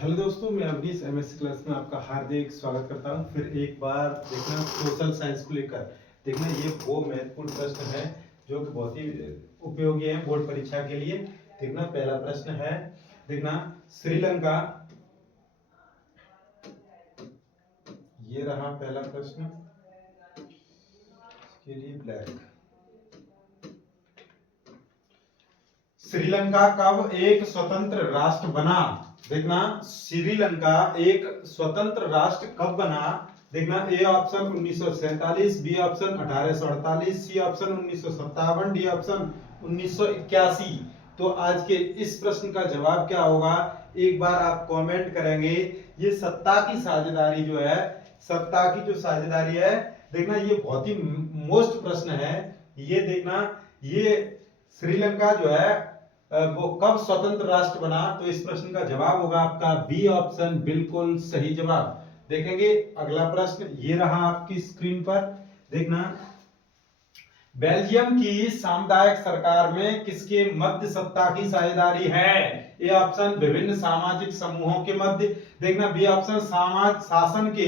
Hello दोस्तों, मैं Awanish MSc class में आपका हार्दिक स्वागत करता हूं। फिर एक बार देखना सोशल साइंस को लेकर देखना, ये वो महत्वपूर्ण प्रश्न है जो कि बहुत ही उपयोगी है बोर्ड परीक्षा के लिए। देखना पहला प्रश्न है, देखना श्रीलंका, ये रहा पहला प्रश्न, इसके लिए ब्लैक। श्रीलंका कब एक स्वतंत्र राष्ट्र बना? देखना श्रीलंका एक स्वतंत्र राष्ट्र कब बना? देखना A option 1947, B option 1848, C option 1957, D option 1981। तो आज के इस प्रश्न का जवाब क्या होगा, एक बार आप कमेंट करेंगे। ये सत्ता की साझेदारी जो है, सत्ता की जो साझेदारी है, देखना ये बहुत ही मोस्ट प्रश्न है। ये देखना, ये श्रीलंका जो है वो कब स्वतंत्र राष्ट्र बना? तो इस प्रश्न का जवाब होगा आपका बी ऑप्शन, बिल्कुल सही जवाब। देखेंगे अगला प्रश्न, ये रहा आपकी स्क्रीन पर। देखना बेल्जियम की सामुदायिक सरकार में किसके मध्य सत्ता की साझेदारी है? ए ऑप्शन विभिन्न सामाजिक समूहों के मध्य, देखना बी ऑप्शन समाज शासन के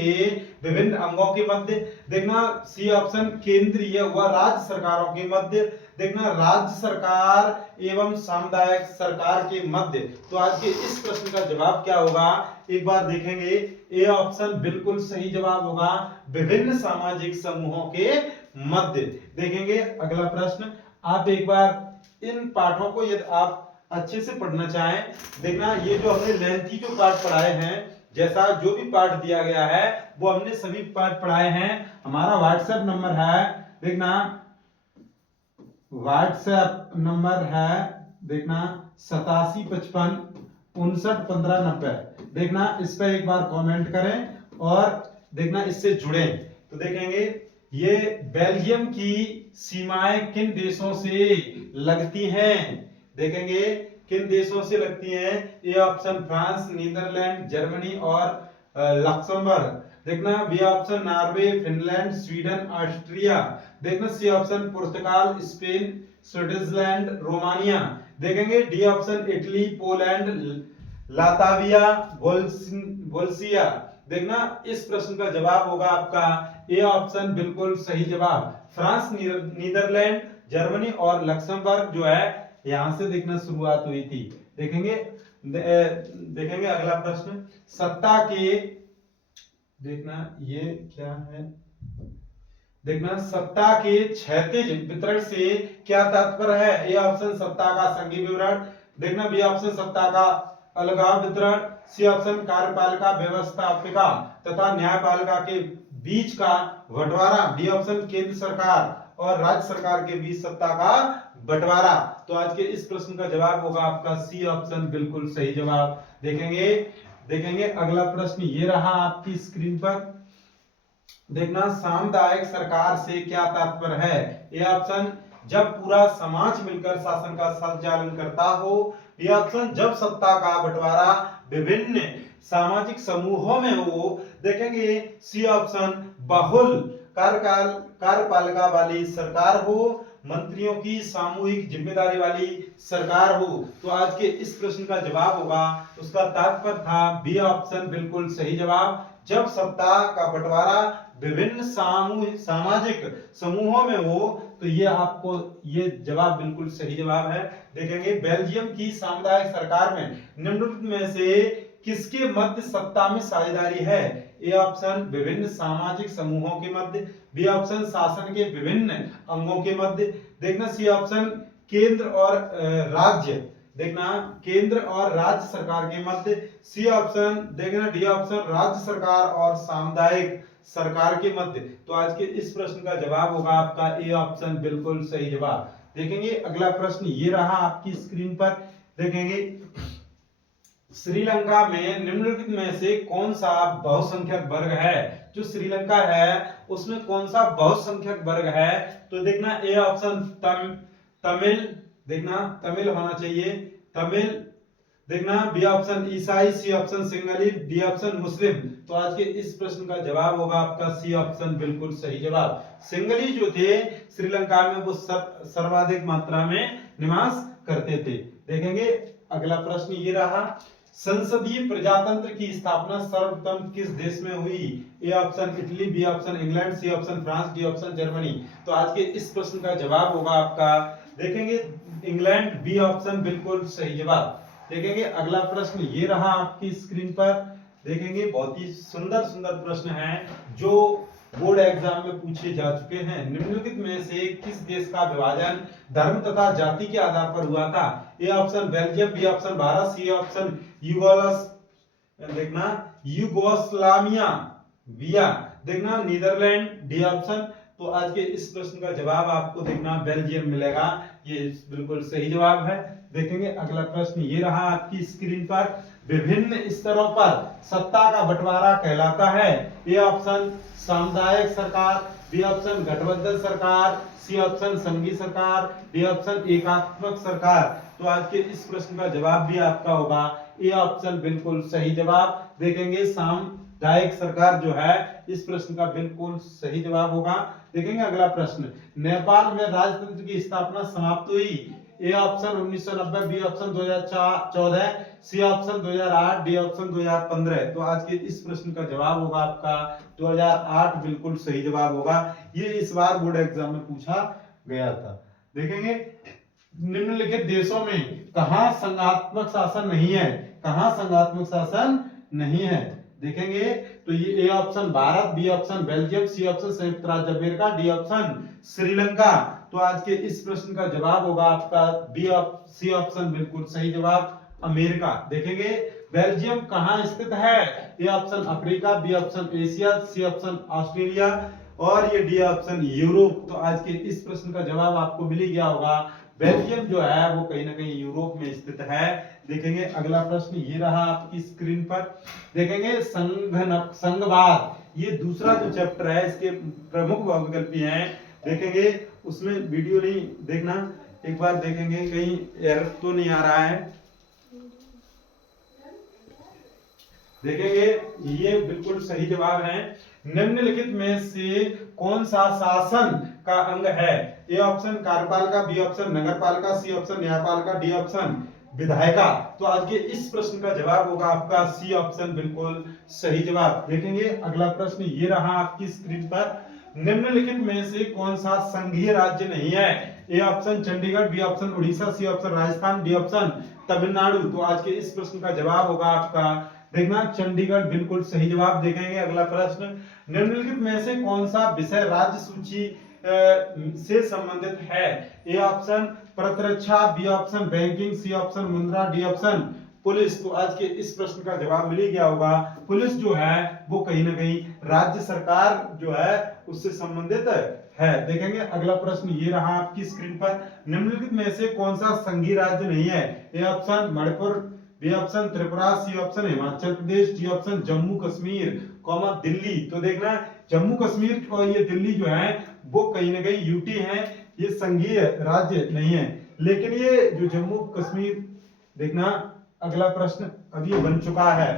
विभिन्न अंगों के मध्य, देखना सी ऑप्शन केंद्रीय व राज्य सरकारों के मध्य, देखना राज्य सरकार एवं सामुदायिक सरकार के मध्य। तो आज के इस प्रश्न का जवाब क्या होगा, एक बार देखेंगे। ए ऑप्शन बिल्कुल सही जवाब होगा, विभिन्न सामाजिक समूहों के मध्य। देखेंगे अगला प्रश्न, आप एक बार इन पाठों को यदि आप अच्छे से पढ़ना चाहें, देखना ये जो हमने लेंथी जो पाठ पढ़ाए हैं, जैसा जो भी पाठ दिया गया है वो हमने सभी पाठ पढ़ाए हैं। हमारा व्हाट्सएप नंबर है, देखना व्हाट्सएप नंबर है, देखना 8755591590। देखना इस पर एक बार कमेंट करें और देखना इससे जुड़े। तो देखेंगे ये बेल्जियम की सीमाएं किन देशों से लगती हैं? देखेंगे किन देशों से लगती हैं। A option France, Netherlands, Germany और लक्समबर्ग। देखना B option Norway, Finland, Sweden, Austria. देखना सी ऑप्शन पुर्तगाल, स्पेन, स्विट्जरलैंड, रोमानिया। देखेंगे D option Italy, Poland, Latvia, बोल्सिया। देखना इस प्रश्न का जवाब होगा आपका ए ऑप्शन, बिल्कुल सही जवाब। फ्रांस, नीदरलैंड, जर्मनी और लक्समबर्ग जो है, यहां से देखना शुरुआत हुई थी। देखेंगे देखेंगे अगला प्रश्न, सत्ता के, देखना ये क्या है, देखना सत्ता के क्षैतिज वितरण से क्या तात्पर्य है? ए ऑप्शन सत्ता का संघीय विवरण, देखना बी ऑप्शन सत्ता का अलगाव वितरण, सी ऑप्शन कार्यपालिका व्यवस्थापिका तथा न्यायपालिका के बीच का बंटवारा, डी ऑप्शन केंद्र सरकार और राज्य सरकार के बीच सत्ता का बंटवारा। तो आज के इस प्रश्न का जवाब होगा आपका सी ऑप्शन, बिल्कुल सही जवाब। देखेंगे अगला प्रश्न, ये रहा आपकी स्क्रीन पर। देखना सामुदायिक सरकार से क्या तात्पर्य है? ए ऑप्शन जब पूरा समाज मिलकर शासन का संचालन करता हो, बी ऑप्शन जब सत्ता का बंटवारा विभिन्न सामाजिक समूहों में हो, देखेंगे सी ऑप्शन बहुल कार्यपालिका वाली सरकार हो, मंत्रियों की सामूहिक जिम्मेदारी वाली सरकार हो। तो आज के इस प्रश्न का जवाब होगा, उसका तात्पर्य था बी ऑप्शन, बिल्कुल सही जवाब। जब सत्ता का बंटवारा विभिन्न सामाजिक समूहों में हो, तो ये आपको ये जवाब बिल्कुल सही जवाब है। देखेंगे बेल्जियम की सामुदायिक सरकार में निम्नलिखित में से किसके मध्य सत्ता में साझेदारी है? ए ऑप्शन विभिन्न सामाजिक समूहों के मध्य, बी ऑप्शन शासन के विभिन्न अंगों के मध्य, देखना सी ऑप्शन केंद्र और राज्य, देखना केंद्र और राज्य सरकार के मध्य, सी ऑप्शन देखना डी ऑप्शन राज्य सरकार और सामुदायिक सरकार के मध्य। तो आज के इस प्रश्न का जवाब होगा आपका ए ऑप्शन, बिल्कुल सही जवाब। देखेंगे अगला प्रश्न, ये रहा आपकी स्क्रीन पर। देखेंगे श्रीलंका में निम्नलिखित में से कौन सा बहुसंख्यक वर्ग है? जो श्रीलंका है उसमें कौन सा बहुसंख्यक वर्ग है? तो देखना ए ऑप्शन तमिल, देखना तमिल होना चाहिए, तमिल। देखना बी ऑप्शन ईसाई, सी ऑप्शन सिंगली, डी ऑप्शन मुस्लिम। तो आज के इस प्रश्न का जवाब होगा आपका सी ऑप्शन, बिल्कुल सही जवाब। सिंगली जो थे श्रीलंका में वो सर्वाधिक मात्रा में निवास करते थे। देखेंगे अगला प्रश्न, ये रहा। संसदीय प्रजातंत्र की स्थापना सर्वप्रथम किस देश में हुई? A option Italy, B option England, C option France, D option Germany. तो आज के इस प्रश्न का जवाब होगा आपका देखेंगे इंग्लैंड, बी ऑप्शन बिल्कुल सही जवाब। देखेंगे अगला प्रश्न ये रहा आपकी स्क्रीन पर, देखेंगे बहुत ही सुंदर सुंदर प्रश्न हैं जो बोर्ड एग्जाम में पूछे जा चुके हैं। निम्नलिखित में से किस देश का विभाजन धर्म तथा जाति के आधार पर हुआ था? A option Belgium, B option Bharat, C option Yugoslavia, विया देखना नीदरलैंड, डी ऑप्शन। तो आज के इस प्रश्न का जवाब आपको देखना बेल्जियम मिलेगा, ये बिल्कुल सही जवाब है। देखेंगे अगला प्रश्न ये रहा आपकी स्क्रीन पर, विभिन्न स्तरों पर सत्ता का बंटवारा कहलाता है? ए ऑप्शन सामुदायिक सरकार, बी ऑप्शन गठबंधन सरकार, सी ऑप्शन संघीय सरकार, डी ऑप्शन एकात्मक सरकार। तो आज के इस प्रश्न का जवाब भी आपका होगा ए ऑप्शन बिल्कुल सही जवाब। देखेंगे सामुदायिक सरकार जो है इस प्रश्न का बिल्कुल सही जवाब होगा। देखेंगे अगला प्रश्न, नेपाल में राजतंत्र की स्थापना समाप्त हुई? A option 1990, B option 2014, C option 2008, D option 2015। तो आज के इस प्रश्न का जवाब होगा आपका 2008 बिल्कुल सही जवाब होगा। ये इस बार बोर्ड एग्जाम में पूछा गया था। देखेंगे निम्नलिखित देशों में कहां संघात्मक शासन नहीं है? कहां संघात्मक शासन नहीं है? देखेंगे तो ये A option Bharat, B option Belgium, C option संयुक्त राज्य अमेरिका, डी ऑप्शन श्रीलंका। तो आज के इस प्रश्न का जवाब होगा आपका सी ऑप्शन बिल्कुल सही जवाब अमेरिका। देखेंगे बेल्जियम कहां स्थित है? A option Africa, B option Asia, C option Australia और ये डी ऑप्शन यूरोप। तो आज के इस प्रश्न का जवाब आपको मिल ही गया होगा, बेल्जियम जो है वो कहीं ना कहीं यूरोप में स्थित है। देखेंगे अगला प्रश्न ये रहा आपकी स्क्रीन पर, देखेंगे संघवाद, ये दूसरा जो चैप्टर है इसके प्रमुख बहुविकल्पी हैं। देखेंगे उसमें वीडियो नहीं देखना, एक बार देखेंगे कहीं एरर तो नहीं आ रहा है। देखेंगे ये बिल्कुल सही जवाब है। निम्नलिखित में से कौन सा शासन का अंग है? ए ऑप्शन कार्यपालिका, बी ऑप्शन नगरपालिका, सी ऑप्शन न्यायपालिका, डी ऑप्शन विधायिका। तो आज के इस प्रश्न का जवाब होगा आपका सी ऑप्शन बिल्कुल सही जवाब। देखेंगे अगला प्रश्न ये रहा आपकी स्क्रीन पर, निम्नलिखित में से कौन सा संघीय राज्य नहीं है? A option Chandigarh, B option Orissa, C option Rajasthan, D option Tamil Nadu. तो आज के इस प्रश्न का जवाब होगा आपका देखना चंडीगढ़ बिल्कुल सही जवाब। देखेंगे अगला प्रश्न, निम्नलिखित में से कौन सा विषय राज्य सूची से संबंधित है? ए ऑप्शन प्रतिरक्षा, B option banking, C option मुद्रा, डी ऑप्शन पुलिस। तो आज के इस प्रश्न का जवाब मिल ही गया होगा, पुलिस जो है वो कहीं ना कहीं राज्य सरकार जो है उससे संबंधित है। देखेंगे अगला प्रश्न ये रहा आपकी स्क्रीन पर, निम्नलिखित में से कौन सा संघीय राज्य नहीं है? A option Manipur, B option Tripura, C option Himachal Pradesh, D option Jammu Kashmir comma Delhi. तो देखना जम्मू कश्मीर और ये दिल्ली जो है वो कहीं ना कहीं यूटी है, ये संघीय राज्य नहीं है। लेकिन ये जो जम्मू कश्मीर, देखना अगला प्रश्न अभी बन चुका है,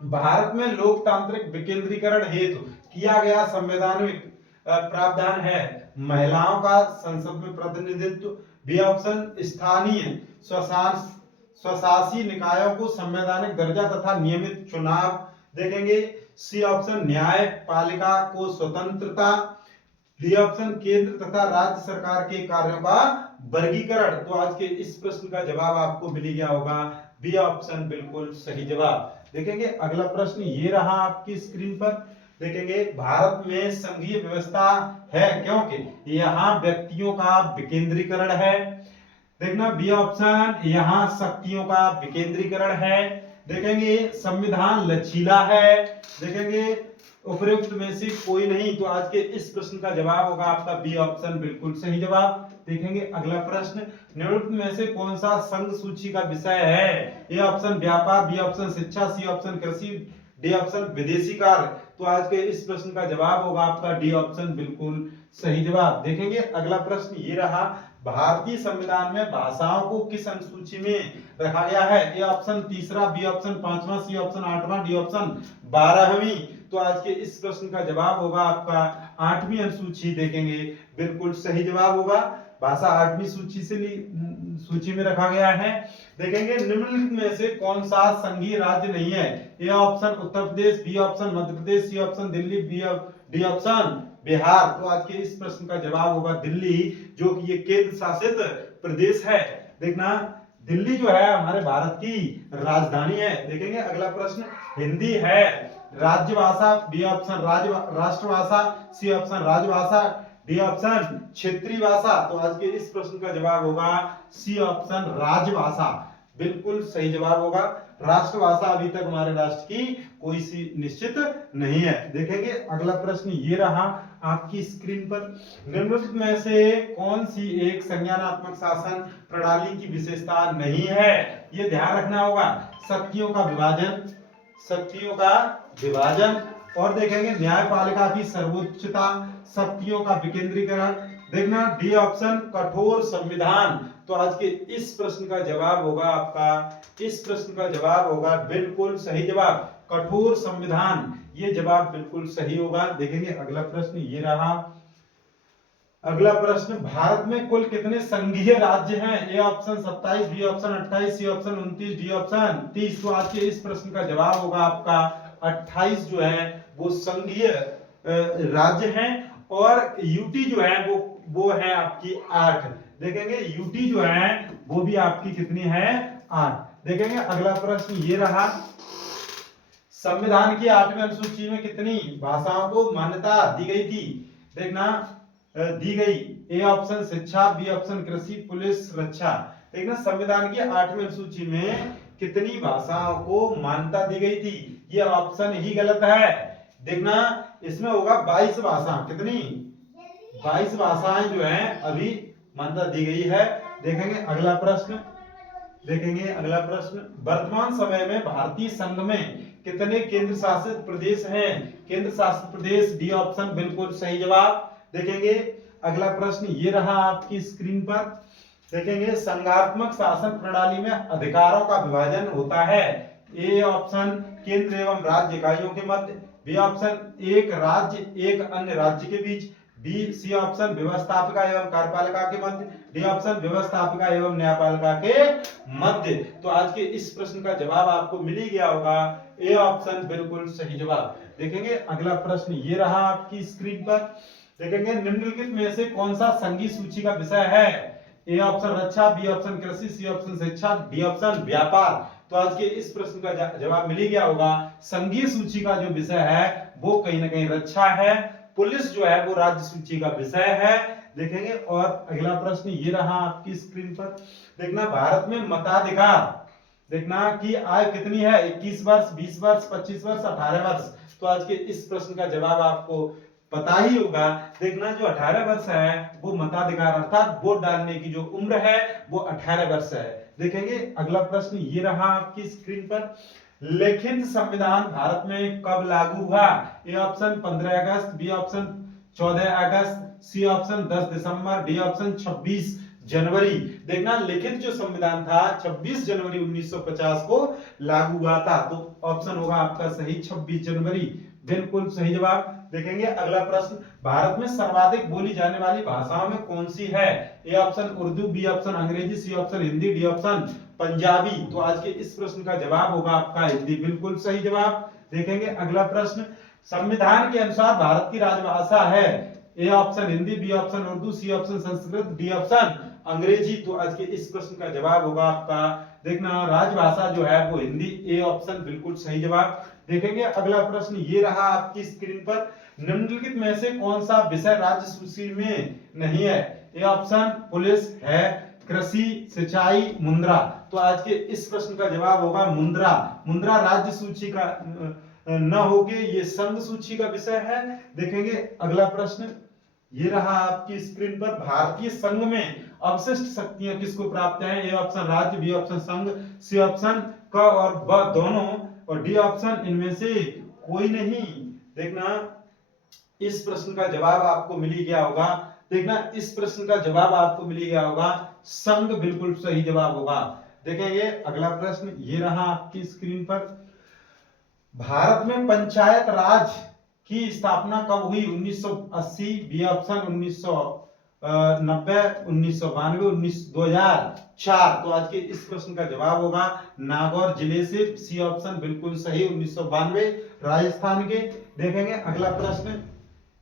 भारत में लोकतांत्रिक विकेंद्रीकरण हेतु किया गया संवैधानिक प्रावधान है? महिलाओं का संसद में प्रतिनिधित्व, बी ऑप्शन स्थानीय स्वशासी निकायों को संवैधानिक दर्जा तथा नियमित चुनाव। देखेंगे सी ऑप्शन न्यायपालिका को स्वतंत्रता, डी ऑप्शन केंद्र तथा राज्य सरकार के कार्यों का वर्गीकरण। तो आज के इस प्रश्न का जवाब आपको मिल गया होगा, बी ऑप्शन बिल्कुल सही जवाब। देखेंगे अगला प्रश्न ये रहा आपकी स्क्रीन पर, देखेंगे भारत में संघीय व्यवस्था है क्योंकि यहाँ व्यक्तियों का विकेंद्रीकरण है। देखना बी ऑप्शन यहाँ शक्तियों का विकेंद्रीकरण है। देखेंगे संविधान लचीला है। देखेंगे उपयुक्त में से कोई नहीं। तो आज के इस प्रश्न का जवाब होगा आपका बी ऑप्शन बिल्कुल सही जवाब। देखेंगे अगला प्रश्न, निम्नलिखित में से कौन सा संघ सूची का विषय है? ए ऑप्शन व्यापार, बी ऑप्शन शिक्षा, सी ऑप्शन कृषि, डी ऑप्शन विदेशी कार्य। तो आज के इस प्रश्न का जवाब होगा आपका डी ऑप्शन बिल्कुल सही जवाब। देखेंगे अगला प्रश्न ये रहा, भारतीय संविधान में भाषाओं को किस अनुसूची में रखा गया है? ए ऑप्शन तीसरा, बी ऑप्शन पांचवा, सी ऑप्शन आठवां, डी ऑप्शन 12वीं। तो आज के इस प्रश्न का जवाब होगा आपका 8वीं अनुसूची। देखेंगे बिल्कुल सही जवाब होगा, भाषा 8वीं सूची में रखा गया है। देखेंगे निम्नलिखित में से कौन सा संघीय राज्य नहीं है? A option Uttar Pradesh, B option Madhya Pradesh, C option Delhi, D option Bihar. तो आज के इस प्रश्न का जवाब होगा दिल्ली, जो कि ये केंद्र शासित प्रदेश है। देखना दिल्ली जो है हमारे भारत की राजधानी है। देखेंगे अगला प्रश्न, हिंदी है राज्यभाषा, बी ऑप्शन राष्ट्रभाषा, सी ऑप्शन राजभाषा, डी ऑप्शन क्षेत्रीय भाषा। तो आज के इस प्रश्न का जवाब होगा सी ऑप्शन राजभाषा, बिल्कुल सही जवाब होगा। राष्ट्रभाषा अभी तक हमारे राष्ट्र की कोई सी निश्चित नहीं है। देखेंगे अगला प्रश्न ये रहा आपकी स्क्रीन पर, निम्नलिखित में से कौन सी एक संज्ञानात्मक शासन प्रणाली की विशेषता नहीं है? ये ध्यान रखना होगा। शक्तियों का विभाजन, शक्तियों का विभाजन, और देखेंगे न्यायपालिका की सर्वोच्चता, शक्तियों का विकेंद्रीकरण। देखना डी ऑप्शन कठोर संविधान। तो आज के इस प्रश्न का जवाब होगा आपका, इस प्रश्न का जवाब होगा बिल्कुल सही जवाब कठोर संविधान, ये जवाब बिल्कुल सही होगा। देखेंगे अगला प्रश्न ये रहा, अगला प्रश्न, भारत में कुल कितने संघीय राज्य हैं? A option 27, B option 28, C option 29, D option 30। तो आज के इस प्रश्न का जवाब होगा आपका 28 जो है वो संघीय राज्य हैं, और यूटी जो है वो है आपकी 8। देखेंगे यूटी जो है वो भी आपकी कितनी है? 8। देखेंगे अगला प्रश्न ये रहा, संविधान की 8वीं अनुसूची में कितनी भाषाओं को मान्यता दी गई थी? देखना दी गई, ए ऑप्शन शिक्षा, बी ऑप्शन कृषि, पुलिस, रक्षा। देखना संविधान की 8वीं अनुसूची में कितनी भाषाओं को मान्यता दी गई थी? ये ऑप्शन ही गलत है। देखना इसमें होगा 22 भाषा, कितनी? 22 भाषाएं जो है अभी मान्यता दी गई है। देखेंगे अगला प्रश्न, देखेंगे अगला प्रश्न, वर्तमान समय में भारतीय संघ में कितने केंद्र शासित प्रदेश हैं? केंद्र शासित प्रदेश, डी ऑप्शन बिल्कुल सही जवाब। देखेंगे अगला प्रश्न ये रहा आपकी स्क्रीन पर, देखेंगे संघात्मक शासन प्रणाली में अधिकारों का विभाजन होता है। ए ऑप्शन केंद्र एवं राज्य इकाइयों के मध्य, बी ऑप्शन एक राज्य एक अन्य राज्य के बीच, बी सी ऑप्शन व्यवस्थापिका एवं कार्यपालिका के मध्य, डी ऑप्शन व्यवस्थापिका एवं न्यायपालिका के मध्य। तो आज के इस प्रश्न का जवाब आपको मिल ही गया होगा, ए ऑप्शन बिल्कुल सही जवाब। देखेंगे अगला प्रश्न ये रहा आपकी स्क्रीन पर, देखेंगे निम्नलिखित में से कौन सा संघीय सूची का विषय है? ए ऑप्शन रक्षा, बी ऑप्शन कृषि, सी ऑप्शन शिक्षा, डी ऑप्शन व्यापार। तो आज के इस प्रश्न का जवाब मिल ही गया होगा, संघीय सूची का जो विषय है वो कहीं ना कहीं रक्षा है, पुलिस जो है वो राज्य सूची का विषय है। देखेंगे और अगला प्रश्न ये रहा आपकी स्क्रीन पर, देखना भारत में मताधिकार, देखना कि आयु कितनी है? 21 वर्ष, 20 वर्ष, 25 वर्ष, 18 वर्ष। तो आज के इस प्रश्न का जवाब आपको पता ही होगा। देखना जो 18 वर्ष है वो मताधिकार अर्थात वोट डालने की जो उम्र है वो 18 वर्ष है। देखेंगे अगला प्रश्न ये रहा आपकी स्क्रीन पर, लिखित संविधान भारत में कब लागू हुआ? ए ऑप्शन 15 अगस्त, बी ऑप्शन 14 अगस्त, सी ऑप्शन 10 दिसंबर, डी ऑप्शन 26 जनवरी। देखना लिखित जो संविधान था 26 जनवरी 1950 को लागू हुआ था। तो ऑप्शन होगा आपका सही 26 जनवरी, बिल्कुल सही जवाब। देखेंगे अगला प्रश्न, भारत में सर्वाधिक बोली जाने वाली भाषाओं में कौन सी है? A option Urdu, B option Angrezi, C option Hindi, D option Punjabi. तो आज के इस प्रश्न का जवाब होगा आपका हिंदी, बिल्कुल सही जवाब। देखेंगे अगला प्रश्न, संविधान के अनुसार भारत की राजभाषा है? A option Hindi, B option Urdu, C option Sanskrit, D option अंग्रेजी। तो आज के इस प्रश्न का जवाब होगा आपका, देखना राजभाषा जो है वो हिंदी, ए ऑप्शन बिल्कुल सही जवाब। देखेंगे अगला प्रश्न ये रहा आपकी स्क्रीन पर, निम्नलिखित में से कौन सा विषय राज्य सूची में नहीं है? ए ऑप्शन पुलिस है, कृषि, सिंचाई, मुद्रा। तो आज के इस प्रश्न का जवाब होगा मुद्रा। मुद्रा राज्य सूची का न होके ये संघ सूची का विषय है। देखेंगे अगला प्रश्न ये रहा आपकी स्क्रीन पर, भारतीय संघ में अवशिष्ट शक्तियां किसको प्राप्त हैं? ए ऑप्शन राज्य, बी ऑप्शन संघ, सी ऑप्शन क और ब दोनों, और डी ऑप्शन इनमें से कोई नहीं। देखना इस प्रश्न का जवाब आपको मिल ही गया होगा। देखना इस प्रश्न का जवाब आपको मिल ही गया होगा, संघ बिल्कुल सही जवाब होगा। देखेंगे अगला प्रश्न ये रहा आपकी स्क्रीन पर, भारत में पंचायत राज की स्थापना कब हुई? 1980, बी ऑप्शन 90, 1992, 2004। तो आज के इस प्रश्न का जवाब होगा नागौर जिले से, सी ऑप्शन बिल्कुल सही, 1992 राजस्थान के। देखेंगे अगला प्रश्न,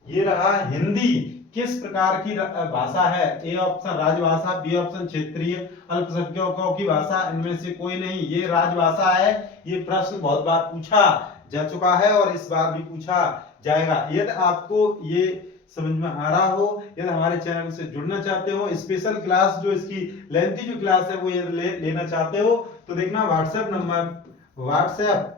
ये रहा, हिंदी किस प्रकार की भाषा है? ए ऑप्शन राजभाषा, बी ऑप्शन क्षेत्रीय अल्पसंख्यकों की भाषा, इनमें से कोई नहीं, ये राजभाषा है। ये प्रश्न बहुत बार पूछा जा चुका है और इस बार भी पूछा जाएगा। यदि आपको ये समझ में आ रहा हो, यदि हमारे चैनल से जुड़ना चाहते हो, स्पेशल क्लास जो इसकी लेंथी जो क्लास है वो यदि लेना चाहते हो, तो देखना व्हाट्सएप नंबर, व्हाट्सएप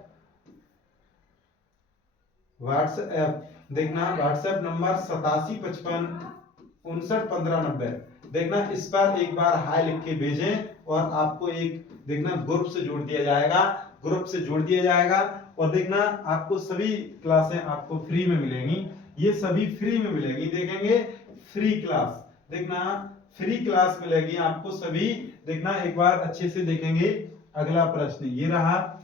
देखना व्हाट्सएप नंबर 8755591590। देखना इस पर एक बार हाय लिख के भेजें और आपको एक देखना ग्रुप से जोड़ दिया जाएगा, ग्रुप से जोड़ दिया जाएगा। और देखना आपको सभी क्लासें आपको फ्री में मिलेंगी, ये सभी फ्री में मिलेगी। देखेंगे फ्री क्लास, देखना फ्री क्लास मिलेगी आपको सभी। देखना एक बार अच्छे से देखेंगे। अगला प्रश्न ये रहा,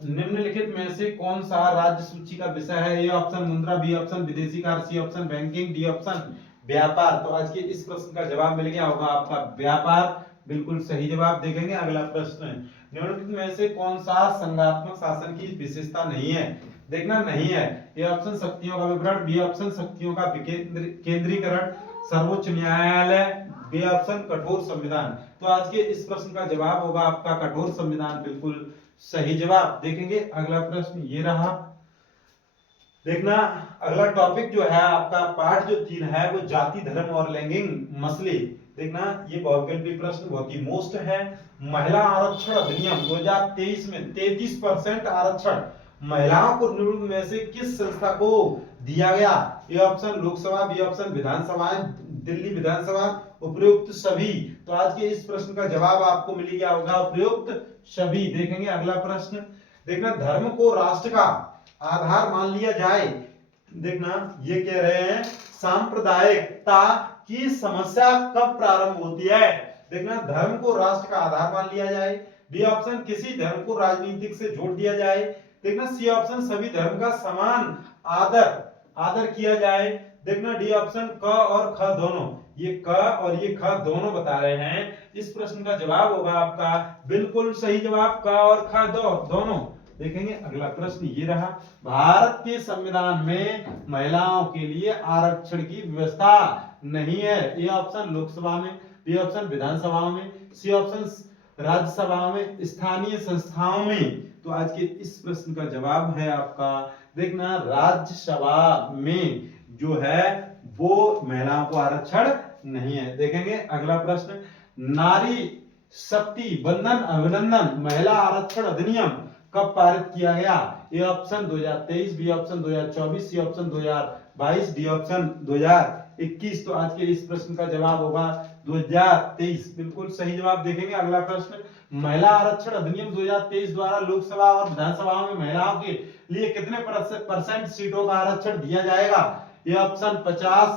निम्नलिखित में से कौन सा राज्य सूची का विषय है? ए ऑप्शन मुद्रा, बी ऑप्शन विदेशी कार्य, C option banking, D option व्यापार। तो आज के इस प्रश्न का जवाब मिल गया होगा आपका व्यापार, बिल्कुल सही जवाब। देखेंगे अगला प्रश्न, निम्नलिखित में से कौन सा संघात्मक शासन की विशेषता नहीं है? देखना नहीं है। ए ऑप्शन शक्तियों का विवरण, बी ऑप्शन शक्तियों का केंद्रीकरण, सर्वोच्च न्यायालय, बी ऑप्शन कठोर संविधान। तो आज के इस प्रश्न का जवाब होगा आपका कठोर संविधान, बिल्कुल सही जवाब। देखेंगे अगला प्रश्न ये रहा, देखना अगला टॉपिक जो है आपका पार्ट जो 3 है वो जाति धर्म और लैंगिक मसले। देखना ये बहुविकल्पी प्रश्न बहुत ही मोस्ट है। महिला आरक्षण अधिनियम 2023 में 33% आरक्षण महिलाओं को निम्नलिखित में से किस संस्था को दिया गया? A option Lok Sabha, B option Vidhan Sabha, Delhi Vidhan Sabha, उपयुक्त सभी। तो आज के इस प्रश्न का जवाब आपको मिल गया होगा उपयुक्त सभी। देखेंगे अगला प्रश्न, देखना धर्म को राष्ट्र का आधार मान लिया जाए। देखना ये कह रहे हैं सांप्रदायिकता की समस्या कब प्रारंभ होती है? देखना धर्म को राष्ट्र का आधार मान लिया जाए, बी ऑप्शन किसी धर्म को राजनीतिक से जोड़ दिया जाए, देखना सी ऑप्शन सभी धर्म का समान आदर किया जाए, देखना डी ऑप्शन क और ख दोनों। ये क और ये ख दोनों बता रहे हैं। इस प्रश्न का जवाब होगा आपका बिल्कुल सही जवाब क और ख दोनों। देखेंगे अगला प्रश्न ये रहा, भारत के संविधान में महिलाओं के लिए आरक्षण की व्यवस्था नहीं है। ए ऑप्शन लोकसभा में, बी ऑप्शन विधानसभा में, सी ऑप्शन राज्यसभा में, स्थानीय संस्थाओं में। तो आज के इस प्रश्न का जवाब है आपका देखना राज्यसभा में जो है वो महिलाओं को आरक्षण नहीं है। देखेंगे अगला प्रश्न, नारी शक्ति बंधन अभिनंदन महिला आरक्षण अधिनियम कब पारित किया गया? A option 2023, B option 2024, C option 2022, D option 2021। तो आज के इस प्रश्न का जवाब होगा 2023, बिल्कुल सही जवाब। देखेंगे अगला प्रश्न, महिला आरक्षण अधिनियम 2023 द्वारा लोकसभा और विधानसभा में महिलाओं के लिए कितने परसेंट सीटों का आरक्षण दिया जाएगा? ये ऑप्शन 50,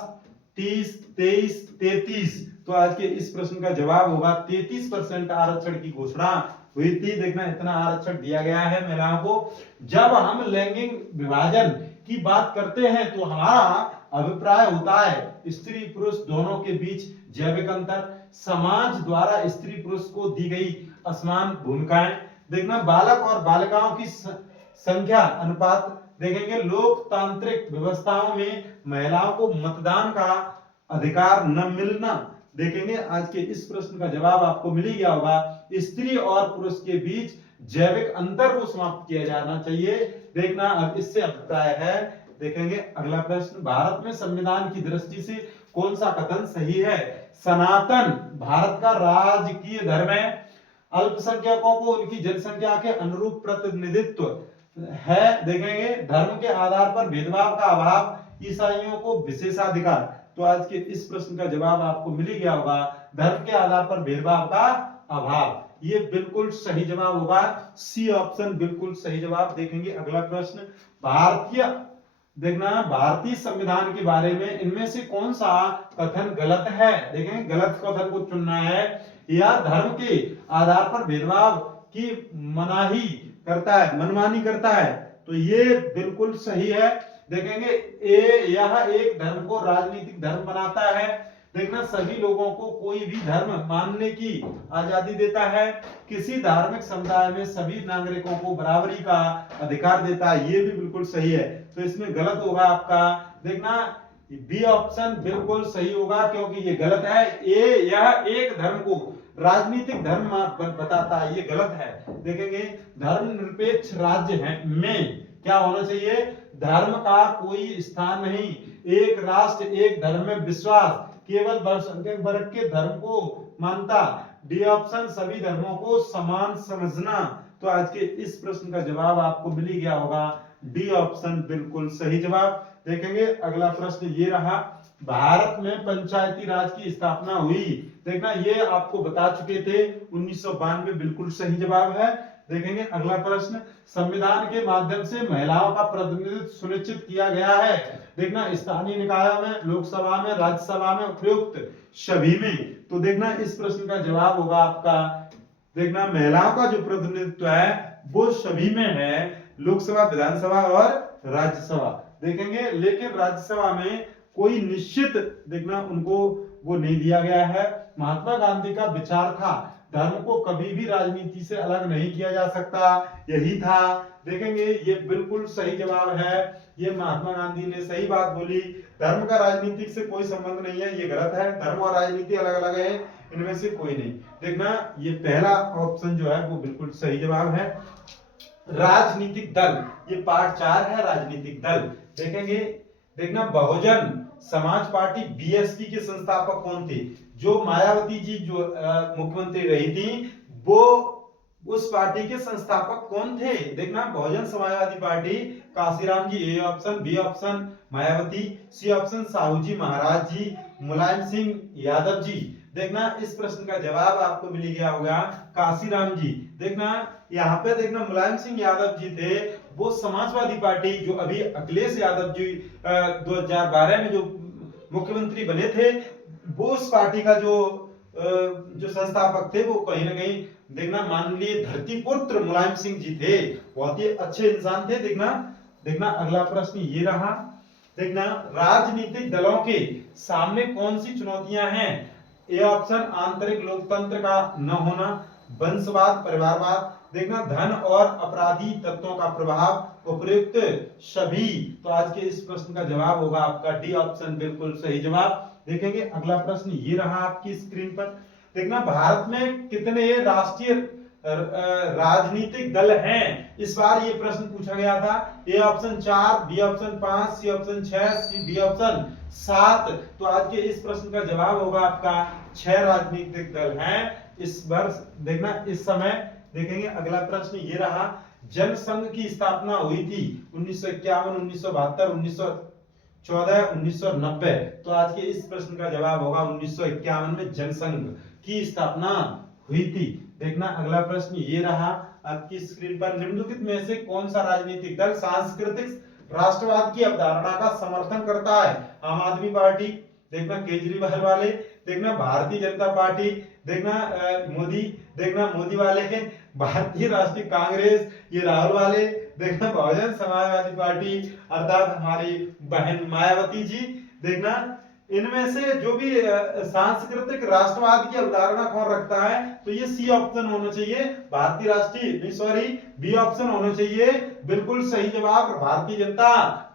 30, 23, 33। तो आज के इस प्रश्न का जवाब होगा 33% आरक्षण की घोषणा हुई थी। देखना इतना आरक्षण दिया गया है महिलाओं को। जब हम लैंगिक विभाजन की बात करते हैं तो हमारा अभिप्राय होता है स्त्री पुरुष दोनों के बीच जैविक अंतर, समाज द्वारा स्त्री पुरुष को दी गई असमान भूमिकाएं, देखना बालक और बालिकाओं की संख्या अनुपात, देखेंगे लोकतांत्रिक व्यवस्थाओं में महिलाओं को मतदान का अधिकार न मिलना। देखेंगे आज के इस प्रश्न का जवाब आपको मिल गया होगा स्त्री और पुरुष के बीच जैविक अंतर को समाप्त किया जाना चाहिए। देखना अब इससे अभिप्राय है। देखेंगे अगला प्रश्न, भारत में संविधान की दृष्टि से कौन सा कथन सही है? सनातन भारत का राजकीय धर्म है, अल्पसंख्यकों को उनकी जनसंख्या के अनुरूप प्रतिनिधित्व है, देखेंगे धर्म के आधार पर भेदभाव का अभाव, ईसाइयों को विशेषाधिकार। तो आज के इस प्रश्न का जवाब आपको मिल गया होगा धर्म के आधार पर भेदभाव का अभाव। ये बिल्कुल सही जवाब होगा सी ऑप्शन, बिल्कुल सही जवाब। देखेंगे अगला प्रश्न, भारतीय संविधान के बारे में इनमें से कौन सा कथन गलत है? देखेंगे गलत कथन को चुनना है। या धर्म के आधार पर भेदभाव की मनमानी करता है, तो ये बिल्कुल सही है। देखेंगे यह एक धर्म को राजनीतिक धर्म बनाता है। देखना सभी लोगों को कोई भी धर्म मानने की आजादी देता है। किसी धार्मिक समुदाय में सभी नागरिकों को बराबरी का अधिकार देता है। ये भी बिल्कुल सही है, तो इसमें गलत होगा आपका। देखना बी ऑप्शन बिल्कुल सही होगा क्योंकि ये गलत है। यह एक धर्म को राजनीतिक धर्म बताता है, ये गलत है। देखेंगे धर्मनिरपेक्ष राज्य है में क्या होना चाहिए, धर्म का कोई स्थान नहीं, एक राष्ट्र एक धर्म में विश्वास, केवल बहुसंख्यक वर्ग के धर्म को मानता। डी ऑप्शन सभी धर्मों को समान समझना। तो आज के इस प्रश्न का जवाब आपको मिल ही गया होगा, डी ऑप्शन बिल्कुल सही जवाब। देखेंगे अगला प्रश्न ये रहा, भारत में पंचायती राज की स्थापना हुई। देखना ये आपको बता चुके थे 1992, बिल्कुल सही जवाब है। देखेंगे अगला प्रश्न, संविधान के माध्यम से महिलाओं का प्रतिनिधित्व सुनिश्चित किया गया है। देखना स्थानीय निकायों में, लोकसभा में, राज्यसभा में, उपयुक्त सभी में। तो देखना इस प्रश्न का जवाब होगा आपका, देखना महिलाओं का जो प्रतिनिधित्व है वो सभी में है, लोकसभा, विधानसभा और राज्यसभा। देखेंगे लेकिन राज्यसभा में कोई निश्चित देखना उनको वो नहीं दिया गया है। महात्मा गांधी का विचार था धर्म को कभी भी राजनीति से अलग नहीं किया जा सकता, यही था। देखेंगे ये बिल्कुल सही जवाब है, ये महात्मा गांधी ने सही बात बोली। धर्म का राजनीति से कोई संबंध नहीं है, ये गलत है। धर्म और राजनीति अलग अलग है, इनमें से कोई नहीं। देखना ये पहला ऑप्शन जो है वो बिल्कुल सही जवाब है। राजनीतिक दल, ये पार्ट 4 है, राजनीतिक दल। देखेंगे देखना बहुजन समाज पार्टी बीएसपी के संस्थापक कौन थे, जो मायावती जी जो मुख्यमंत्री रही थी, वो उस पार्टी के संस्थापक कौन थे। देखना Bahujan Samajwadi party, Kanshiram ji A option, B option Mayawati, C option Shahu ji Maharaj ji, Mulayam Singh Yadav ji. देखना इस प्रश्न का जवाब आपको मिल गया होगा काशीराम जी। देखना यहाँ पे देखना मुलायम सिंह यादव जी थे, वो समाजवादी पार्टी जो अभी अखिलेश यादव जी 2012 में जो मुख्यमंत्री बने थे, वो उस पार्टी का जो संस्थापक थे, वो कहीं ना कहीं देखना माननीय धरतीपुत्र मुलायम सिंह जी थे, बहुत ही अच्छे इंसान थे। देखना अगला प्रश्न ये रहा, देखना राजनीतिक दलों के सामने कौन सी चुनौतियां हैं। ए ऑप्शन आंतरिक लोकतंत्र का न होना, वंशवाद, परिवारवाद, देखना धन और अपराधी तत्वों का प्रभाव, उपयुक्त सभी। तो आज के इस प्रश्न का जवाब होगा आपका डी ऑप्शन बिल्कुल सही जवाब। देखेंगे अगला प्रश्न ये रहा आपकी स्क्रीन पर, देखना भारत में कितने राष्ट्रीय राजनीतिक दल हैं। इस बार ये प्रश्न पूछा गया था। A option 4, B option 5, C option 6, D option 7। तो आज के इस प्रश्न का जवाब होगा आपका 6 राजनीतिक दल हैं इस वर्ष। देखना इस समय देखेंगे अगला प्रश्न ये रहा, जनसंघ की स्थापना हुई थी 1951, 1972, 1914, 1990। तो आज के इस प्रश्न का जवाब होगा 1951 में जनसंघ की स्थापना हुई थी। देखना अगला प्रश्न ये रहा आपकी स्क्रीन पर, निम्नलिखित में से कौन सा राजनीतिक दल सांस्कृतिक राष्ट्रवाद की अवधारणा का समर्थन करता है। आम आदमी पार्टी, देखना केजरीवाल वाले, देखना भारतीय जनता पार्टी, देखना मोदी, देखना मोदी वाले, भारतीय राष्ट्रीय कांग्रेस, ये राहुल वाले, देखना बहुजन समाजवादी पार्टी अर्थात हमारी बहन मायावती जी। देखना इनमें से जो भी सांस्कृतिक राष्ट्रवाद की अवधारणा कौन रखता है, तो ये सी ऑप्शन होना चाहिए, भारतीय राष्ट्रीय, सॉरी बी ऑप्शन होना चाहिए बिल्कुल सही जवाब, भारतीय जनता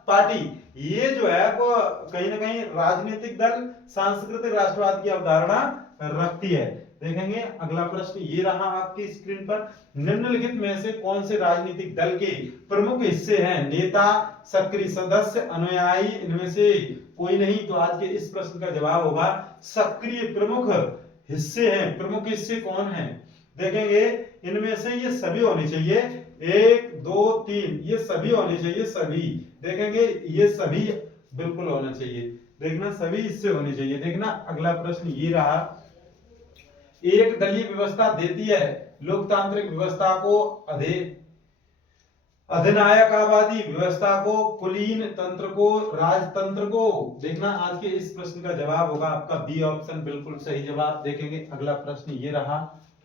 पार्टी। ये जो है वो कहीं ना कहीं राजनीतिक दल सांस्कृतिक राष्ट्रवाद की अवधारणा रखती है। देखेंगे अगला प्रश्न ये रहा आपकी स्क्रीन पर, निम्नलिखित में से कौन से राजनीतिक दल के प्रमुख हिस्से हैं। नेता, सक्रिय सदस्य, अनुयायी, इनमें से कोई नहीं। तो आज के इस प्रश्न का जवाब होगा सक्रिय प्रमुख हिस्से हैं। प्रमुख हिस्से कौन हैं, देखेंगे इनमें से ये सभी होने चाहिए, 1 2 3 ये सभी होने चाहिए, सभी। देखेंगे ये सभी बिल्कुल होना चाहिए, देखना सभी हिस्से होने चाहिए। देखना अगला प्रश्न ये रहा, एक दलीय व्यवस्था देती है लोकतांत्रिक व्यवस्था को, अधिनायकवादी व्यवस्था को, कुलीन तंत्र को, राजतंत्र को। देखना आज के इस प्रश्न का जवाब होगा आपका बी ऑप्शन बिल्कुल सही जवाब। देखेंगे अगला प्रश्न ये रहा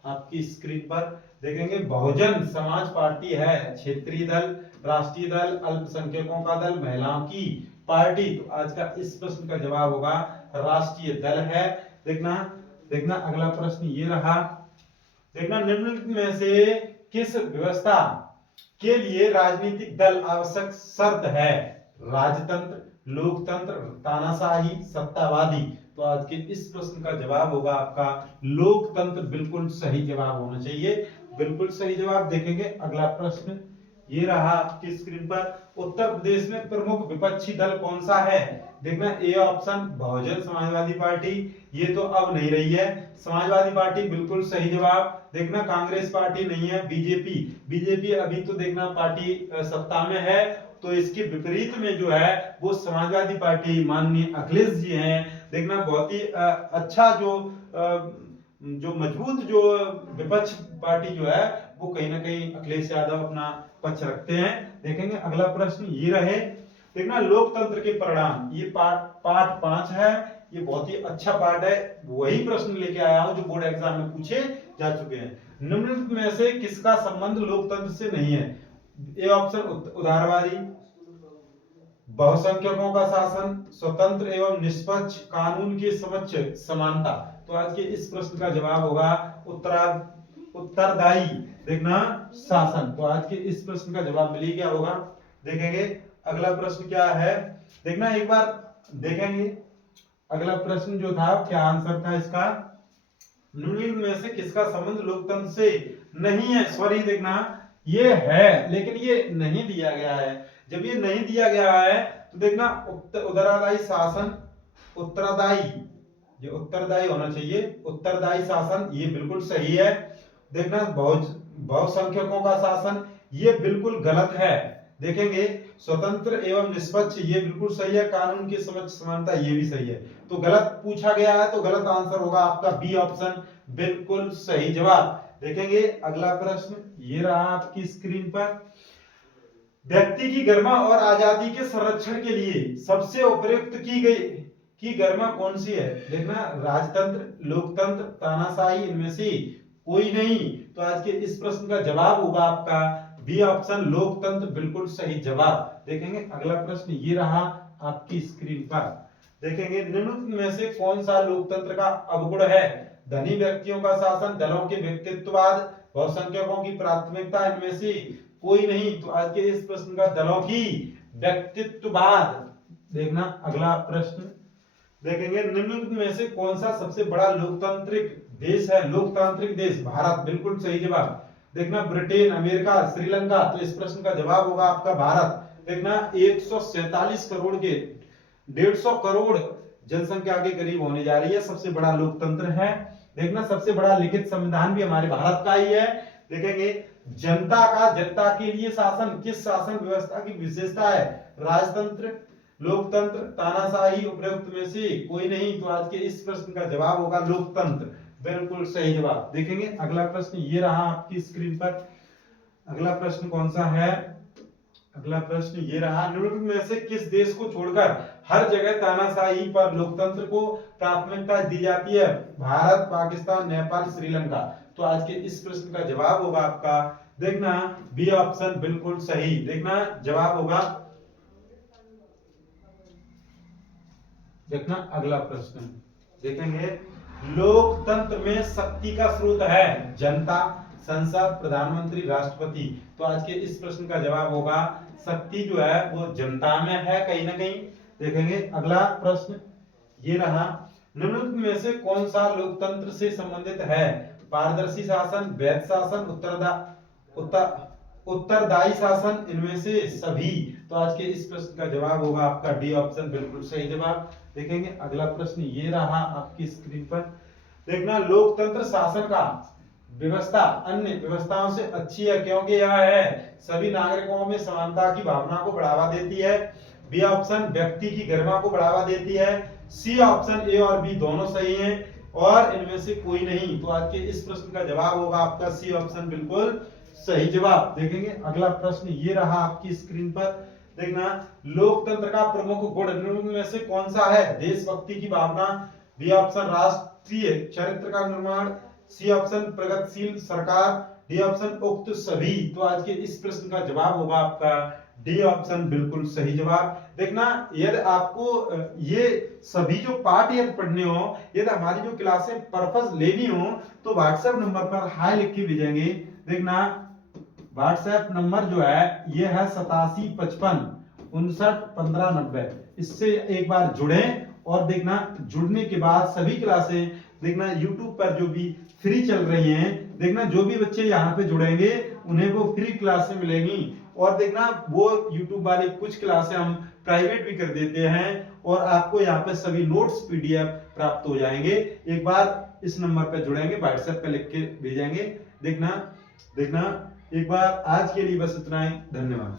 आपकी स्क्रीन पर, देखेंगे बहुजन समाज पार्टी है, क्षेत्रीय दल, राष्ट्रीय दल, अल्पसंख्यकों का दल, महिलाओं की पार्टी। तो आज का इस प्रश्न का जवाब होगा राष्ट्रीय दल है। देखना देखना अगला प्रश्न ये रहा। देखना निम्नलिखित में से किस व्यवस्था के लिए राजनीतिक दल आवश्यक शर्त है? राजतंत्र, लोकतंत्र, तानाशाही, सत्तावादी। तो आज के इस प्रश्न का जवाब होगा आपका लोकतंत्र। बिल्कुल सही जवाब होना चाहिए, बिल्कुल सही जवाब। देखेंगे अगला प्रश्न ये रहा आपकी स्क्रीन पर। उत्तर प्रदेश में प्रमुख विपक्षी दल कौन सा है? देखना A option Bahujan Samajwadi party, ये तो अब नहीं रही है। समाजवादी पार्टी बिल्कुल सही जवाब। देखना कांग्रेस पार्टी नहीं है, बीजेपी, बीजेपी अभी तो देखना पार्टी सत्ता में है। तो इसके विपरीत में जो है वो समाजवादी पार्टी, माननीय अखिलेश जी हैं। देखना बहुत ही अच्छा जो मजबूत जो विपक्ष पार्टी जो है वो कहीं ना कहीं अखिलेश यादव अपना पक्ष रखते हैं। देखेंगे अगला प्रश्न ये रहे। देखना लोकतंत्र के परिणाम, ये पार्ट 5 है। ये बहुत ही अच्छा पार्ट है, वही प्रश्न लेके आया हूं जो बोर्ड एग्जाम में पूछे जा चुके हैं। निम्नलिखित में से किसका संबंध लोकतंत्र से नहीं है? ए ऑप्शन उदारवादी, बहुसंख्यकों का शासन, स्वतंत्र एवं निष्पक्ष, कानून के समक्ष समानता। तो आज के इस प्रश्न का जवाब होगा उत्तरदायी देखना शासन। तो आज के इस प्रश्न का जवाब मिल गया होगा। देखेंगे अगला प्रश्न क्या है। देखना एक बार देखेंगे अगला प्रश्न जो था क्या आंसर था इसका। निम्नलिखित में से किसका संबंध लोकतंत्र से नहीं है? सॉरी देखना ये है लेकिन ये नहीं दिया गया है। जब ये नहीं दिया गया है तो देखना उत्तरदायी शासन, उत्तरदायी, ये उत्तरदायी होना चाहिए, उत्तरदायी शासन, ये बिल्कुल सही है। देखना बहुसंख्यकों का शासन, ये बिल्कुल गलत है। देखेंगे स्वतंत्र एवं निष्पक्ष, ये बिल्कुल सही है। कानून के समक्ष समानता, ये भी सही है। तो गलत पूछा गया है तो गलत आंसर होगा आपका बी ऑप्शन, बिल्कुल सही जवाब। देखेंगे अगला प्रश्न ये रहा आपकी स्क्रीन पर। व्यक्ति की गरिमा और आजादी के संरक्षण के लिए सबसे उपयुक्त की गरिमा कौन सी है? देखना राजतंत्र, लोकतंत्र, तानाशाही, इनमें से कोई नहीं। तो आज के इस प्रश्न का जवाब होगा आपका बी ऑप्शन, लोकतंत्र, बिल्कुल सही जवाब। देखेंगे अगला प्रश्न ये रहा आपकी स्क्रीन पर। देखेंगे निम्नलिखित में से कौन सा लोकतंत्र का अवगुण है? धनी व्यक्तियों का शासन, दलों के व्यक्तित्ववाद, बहुसंख्यकों की प्राथमिकता, इनमें से कोई नहीं। तो आज के इस प्रश्न का दलों की व्यक्तित्ववाद। देखना अगला प्रश्न देखेंगे निम्नलिखित में से कौन सा सबसे बड़ा लोकतांत्रिक देश है? लोकतांत्रिक देश भारत, बिल्कुल सही जवाब। देखना ब्रिटेन, अमेरिका, श्रीलंका। तो इस प्रश्न का जवाब होगा आपका भारत। देखना 147 करोड़ के 150 करोड़ जनसंख्या के करीब होने जा रही है, सबसे बड़ा लोकतंत्र है। देखना सबसे बड़ा लिखित संविधान भी हमारे भारत का ही है। देखेंगे जनता के लिए शासन, किस शासन व्यवस्था की विशेषता है? राजतंत्र, लोकतंत्र, तानाशाही, उपयुक्त में से कोई नहीं। तो आज के इस प्रश्न का जवाब होगा लोकतंत्र, बिल्कुल सही जवाब। देखेंगे अगला प्रश्न ये रहा आपकी स्क्रीन पर। अगला प्रश्न कौन सा है? अगला प्रश्न ये रहा। निम्नलिखित में से किस देश को छोड़कर हर जगह तानाशाही पर लोकतंत्र को प्राथमिकता दी जाती है? भारत, पाकिस्तान, नेपाल, श्रीलंका। तो आज के इस प्रश्न का जवाब होगा आपका देखना बी ऑप्शन, बिल्कुल सही। देखना जवाब होगा। देखना अगला प्रश्न देखेंगे। लोकतंत्र में शक्ति का स्रोत है जनता, संसद, प्रधानमंत्री, राष्ट्रपति। तो आज के इस प्रश्न का जवाब होगा शक्ति जो है वो जनता में है कहीं ना कहीं। देखेंगे अगला प्रश्न ये रहा। निम्नलिखित में से कौन सा लोकतंत्र से संबंधित है? पारदर्शी शासन, वैध शासन, उत्तरदायी शासन, इनमें से सभी। तो आज के इस प्रश्न का जवाब होगा आपका डी ऑप्शन, बिल्कुल सही जवाब। देखेंगे अगला प्रश्न ये रहा आपकी स्क्रीन पर। देखना लोकतंत्र शासन का व्यवस्था अन्य व्यवस्थाओं से अच्छी है क्योंकि यह है सभी नागरिकों में समानता की भावना को बढ़ावा देती है। बी ऑप्शन व्यक्ति की गरिमा को बढ़ावा देती है। सी ऑप्शन ए और बी दोनों सही हैं और इनमें से कोई नहीं। तो आज के इस प्रश्न का जवाब होगा आपका सी ऑप्शन, बिल्कुल सही जवाब। देखेंगे अगला प्रश्न ये रहा आपकी स्क्रीन पर। देखना लोकतंत्र का प्रमुख गुण निम्न में से कौन सा है? देशभक्ति की भावना, बी ऑप्शन राष्ट्रीय चरित्र का निर्माण, सी ऑप्शन प्रगतिशील सरकार, डी ऑप्शन उक्त सभी। तो आज के इस प्रश्न का जवाब होगा आपका डी ऑप्शन, बिल्कुल सही जवाब। देखना यदि आपको ये सभी जो पार्ट यदि पढ़ने हो, यदि हमारी जो क्लासें पर्पस लेनी हो, तो व्हाट्सएप नंबर पर हाय लिख के भेजेंगे। देखना व्हाट्सएप नंबर जो है ये है 8755591590। इससे एक बार जुड़ें और देखना जुड़ने के बाद सभी क्लासें देखना यूट्यूब पर जो भी फ्री चल रही हैं, देखना जो भी बच्चे यहाँ पे जुड़ेंगे उन्हें वो फ्री क्लासें मिलेंगी। और देखना वो यूट्यूब वाली कुछ क्लासें हम प्राइवेट भी कर देते हैं और आपको यहाँ पे सभी नोट्स पीडीएफ प्राप्त हो जाएंगे। एक बार इस नंबर पे जुड़ेंगे, व्हाट्सएप पे लिख के भेजेंगे। देखना देखना एक बार आज के लिए बस इतना ही। धन्यवाद।